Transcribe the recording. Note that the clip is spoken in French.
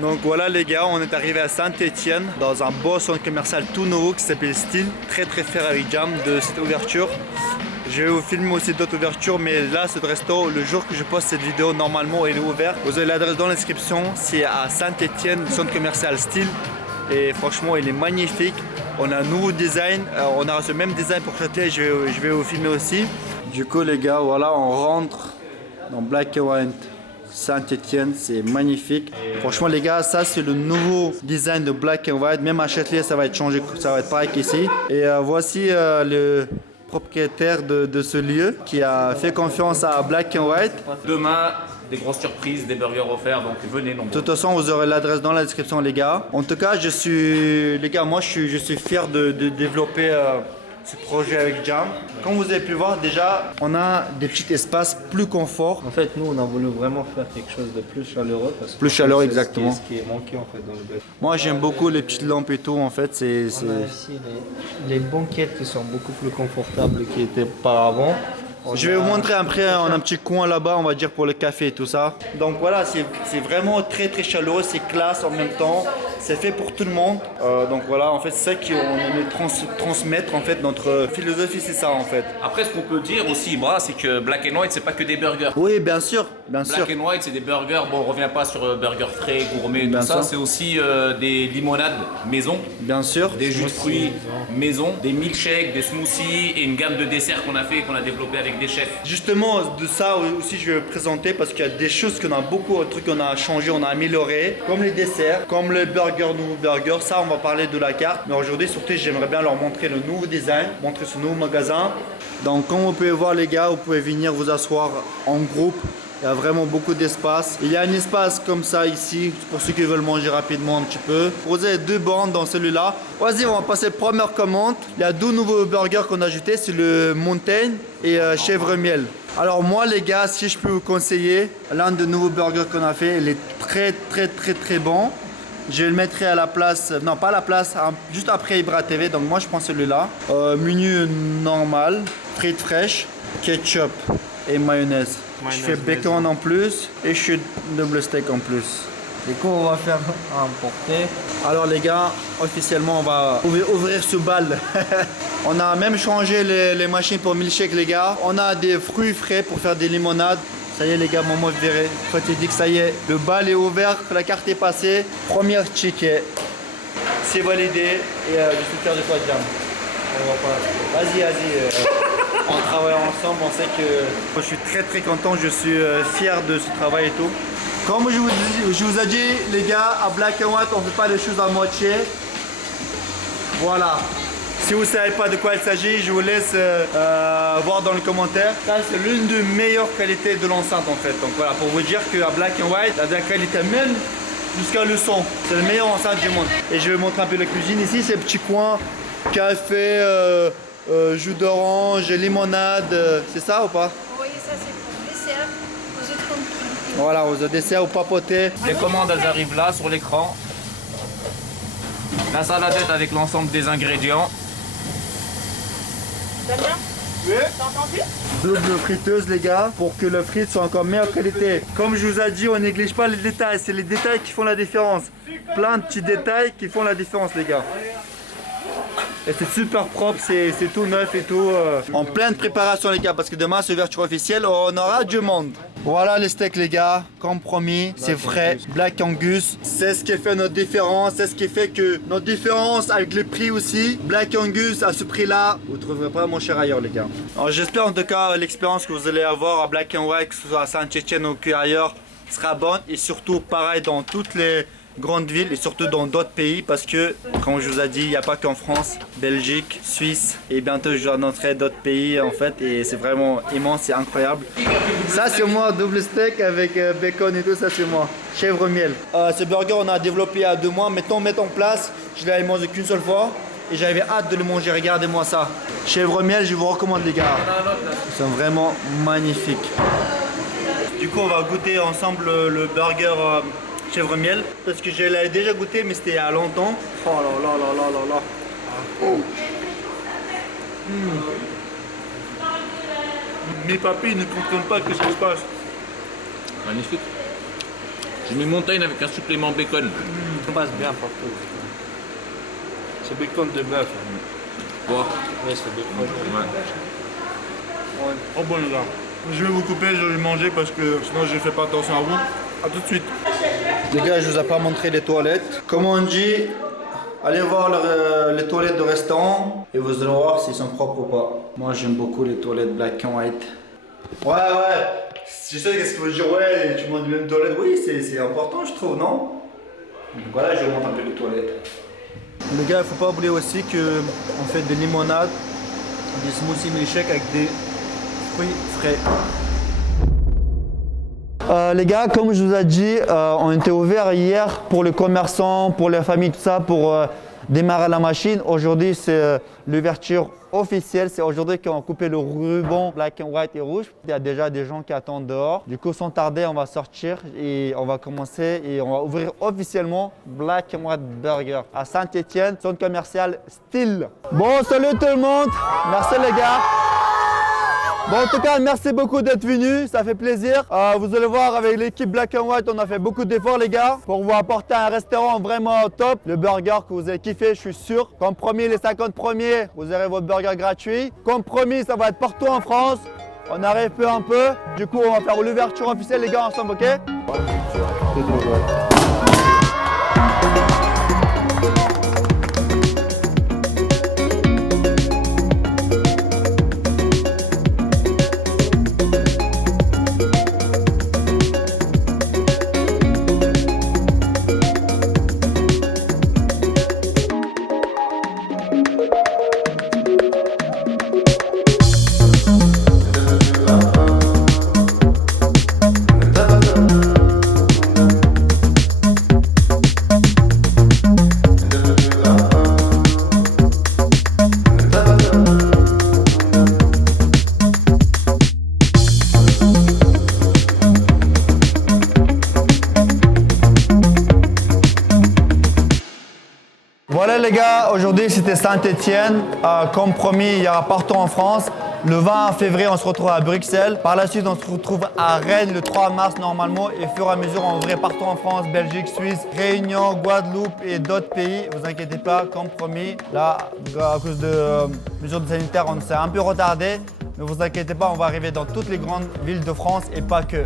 Donc voilà les gars, on est arrivé à Saint-Étienne dans un beau centre commercial tout nouveau qui s'appelle Style, très fait avec Jam de cette ouverture. Je vais vous filmer aussi d'autres ouvertures, mais là ce resto, le jour que je poste cette vidéo, normalement il est ouvert. Vous avez l'adresse dans la description, c'est à Saint-Étienne, centre commercial Style. Et franchement il est magnifique. On a un nouveau design, on a ce même design pour Châtelet, je vais vous filmer aussi. Du coup les gars, voilà on rentre dans Black & White. Saint-Étienne, c'est magnifique. Franchement les gars, ça c'est le nouveau design de Black & White. Même à Châtelet, ça va être changé, ça va être pareil qu'ici. Et voici le propriétaire de ce lieu qui a fait confiance à Black & White. Demain, des grosses surprises, des burgers offerts, donc venez nombreux. De toute façon, vous aurez l'adresse dans la description les gars. En tout cas, je suis fier de développer ce projet avec Jam. Comme vous avez pu voir déjà, on a des petits espaces plus confort. En fait, nous, on a voulu vraiment faire quelque chose de plus chaleureux. Parce que plus chaleureux, c'est exactement. Ce qui est manqué en fait dans le bâtiment. Moi, j'aime beaucoup les petites lampes et tout. En fait, c'est. On a aussi les banquettes qui sont beaucoup plus confortables qu'ils étaient auparavant. Je vais vous montrer après, on a un petit coin là-bas, on va dire pour le café et tout ça. Donc voilà, c'est vraiment très chaleureux, c'est classe en même temps. C'est fait pour tout le monde. Donc voilà, en fait, c'est ça qu'on aimait transmettre. En fait, notre philosophie, c'est ça en fait. Après, ce qu'on peut dire aussi, Bras, c'est que Black & White, c'est pas que des burgers. Oui, bien sûr, bien sûr. Black & White, c'est des burgers, bon, on revient pas sur burgers frais, gourmet, Bien tout ça. sûr. C'est aussi des limonades maison, Bien sûr. des jus de fruits maison, des milkshakes, des smoothies et une gamme de desserts qu'on a fait, qu'on a développé avec des chefs. Justement, de ça aussi, je vais présenter parce qu'il y a des choses qu'on a beaucoup, de trucs qu'on a changé, on a amélioré, comme les desserts, comme le nouveau burger. Ça, on va parler de la carte. Mais aujourd'hui, surtout, j'aimerais bien leur montrer le nouveau design, montrer ce nouveau magasin. Donc, comme vous pouvez voir, les gars, vous pouvez venir vous asseoir en groupe. Il y a vraiment beaucoup d'espace. Il y a un espace comme ça ici, pour ceux qui veulent manger rapidement un petit peu. Vous avez deux bandes dans celui-là. Vas-y, on va passer la première commande. Il y a deux nouveaux burgers qu'on a ajoutés, c'est le Mountain et chèvre miel. Alors moi les gars, si je peux vous conseiller, l'un des nouveaux burgers qu'on a fait, il est très bon. Je le mettrai à la place, non pas à la place, juste après Ibra TV, donc moi je prends celui-là. Menu normal, frites fraîches, ketchup et mayonnaise. Je fais bacon en plus et je fais double steak en plus. Du coup, on va faire un emporter. Alors les gars, officiellement on va ouvrir ce bal. On a même changé les machines pour milkshake les gars. On a des fruits frais pour faire des limonades. Ça y est les gars, maman verrez. Faut dit que ça y est, le bal est ouvert, la carte est passée. Première ticket, c'est validé et je suis fier de toi Jam. Vas-y. On travaille ensemble, on sait que je suis très content, je suis fier de ce travail et tout. Comme je vous ai dit les gars, à Black & White on ne fait pas les choses à moitié. Voilà. Si vous ne savez pas de quoi il s'agit, je vous laisse voir dans les commentaires. Ça c'est l'une des meilleures qualités de l'enceinte en fait. Donc voilà, pour vous dire qu'à Black & White, il y a de la qualité même jusqu'à le son. C'est le meilleur enceinte du monde. Et je vais vous montrer un peu la cuisine ici, c'est un petit coin, café, jus d'orange, limonade, c'est ça ou pas? Oui, ça c'est pour le dessert. Vous êtes tranquille. Voilà, aux desserts, au papoter. Les commandes, elles arrivent là, sur l'écran. La saladette avec l'ensemble des ingrédients. Damien, Oui. t'as entendu? Double friteuse les gars, pour que le frite soit encore meilleure qualité. Comme je vous ai dit, on néglige pas les détails, c'est les détails qui font la différence. Plein de petits détails qui font la différence les gars. Et c'est super propre, c'est tout neuf et tout. En pleine préparation les gars, parce que demain c'est ouverture officielle, on aura du monde. Voilà les steaks les gars, comme promis, c'est frais, Black Angus. C'est ce qui fait notre différence, c'est ce qui fait que notre différence avec les prix aussi. Black Angus à ce prix là, vous ne trouverez pas moins cher ailleurs les gars. Alors j'espère en tout cas l'expérience que vous allez avoir à Black & White, que ce soit à Saint-Étienne ou ailleurs, sera bonne. Et surtout pareil dans toutes les grandes villes et surtout dans d'autres pays parce que comme je vous ai dit il n'y a pas qu'en France, Belgique, Suisse et bientôt je vous annoncerai d'autres pays en fait et c'est vraiment immense, c'est incroyable. Ça c'est moi, double steak avec bacon et tout, ça c'est moi, chèvre miel. Ce burger on a développé il y a 2 mois, mettons en place, je l'avais mangé qu'une seule fois et j'avais hâte de le manger, regardez-moi ça. Chèvre miel, je vous recommande les gars, ils sont vraiment magnifiques. Du coup, on va goûter ensemble le burger chèvre miel. Parce que je l'avais déjà goûté, mais c'était il y a longtemps. Oh là là là là là là. Oh. Mes papilles ne comprennent pas ce qui se passe. Magnifique. J'ai mis montagne avec un supplément bacon. Ça passe bien partout. C'est bacon de bœuf. Quoi? Oui, c'est bacon. Ouais. Oh bon les gars. Je vais vous couper, je vais manger parce que sinon je ne fais pas attention à vous. A tout de suite. Les gars, je vous ai pas montré les toilettes. Comme on dit, allez voir les toilettes de restaurant et vous allez voir s'ils sont propres ou pas. Moi j'aime beaucoup les toilettes black and white. Ouais. Je sais qu'est-ce que vous dire, ouais, tu montes même toilette. Oui, c'est important je trouve, non? Donc voilà, je vous montre un peu les toilettes. Les gars, il faut pas oublier aussi qu'on fait des limonades, des smoothies milkshake avec des fruits frais. Les gars, comme je vous ai dit, on était ouvert hier pour les commerçants, pour les familles, tout ça, pour démarrer la machine. Aujourd'hui, c'est l'ouverture officielle. C'est aujourd'hui qu'on a coupé le ruban black and white et rouge. Il y a déjà des gens qui attendent dehors. Du coup, sans tarder, on va sortir et on va commencer et on va ouvrir officiellement Black and White Burger à Saint-Étienne, centre commercial Style. Bon, salut tout le monde. Merci les gars. Bon, en tout cas, merci beaucoup d'être venus, ça fait plaisir. Vous allez voir, avec l'équipe Black and White, on a fait beaucoup d'efforts, les gars, pour vous apporter un restaurant vraiment top. Le burger que vous allez kiffer, je suis sûr. Comme promis, les 50 premiers, vous aurez votre burger gratuit. Comme promis, ça va être partout en France. On arrive peu un peu. Du coup, on va faire l'ouverture officielle, les gars, ensemble, ok? Voilà les gars, aujourd'hui c'était Saint-Étienne. Comme promis, il y aura partout en France. Le 20 février, on se retrouve à Bruxelles. Par la suite, on se retrouve à Rennes le 3 mars normalement. Et au fur et à mesure, on ouvrir partout en France, Belgique, Suisse, Réunion, Guadeloupe et d'autres pays. Ne vous inquiétez pas, comme promis. Là, à cause de mesures sanitaires, on s'est un peu retardé. Ne vous inquiétez pas, on va arriver dans toutes les grandes villes de France et pas que.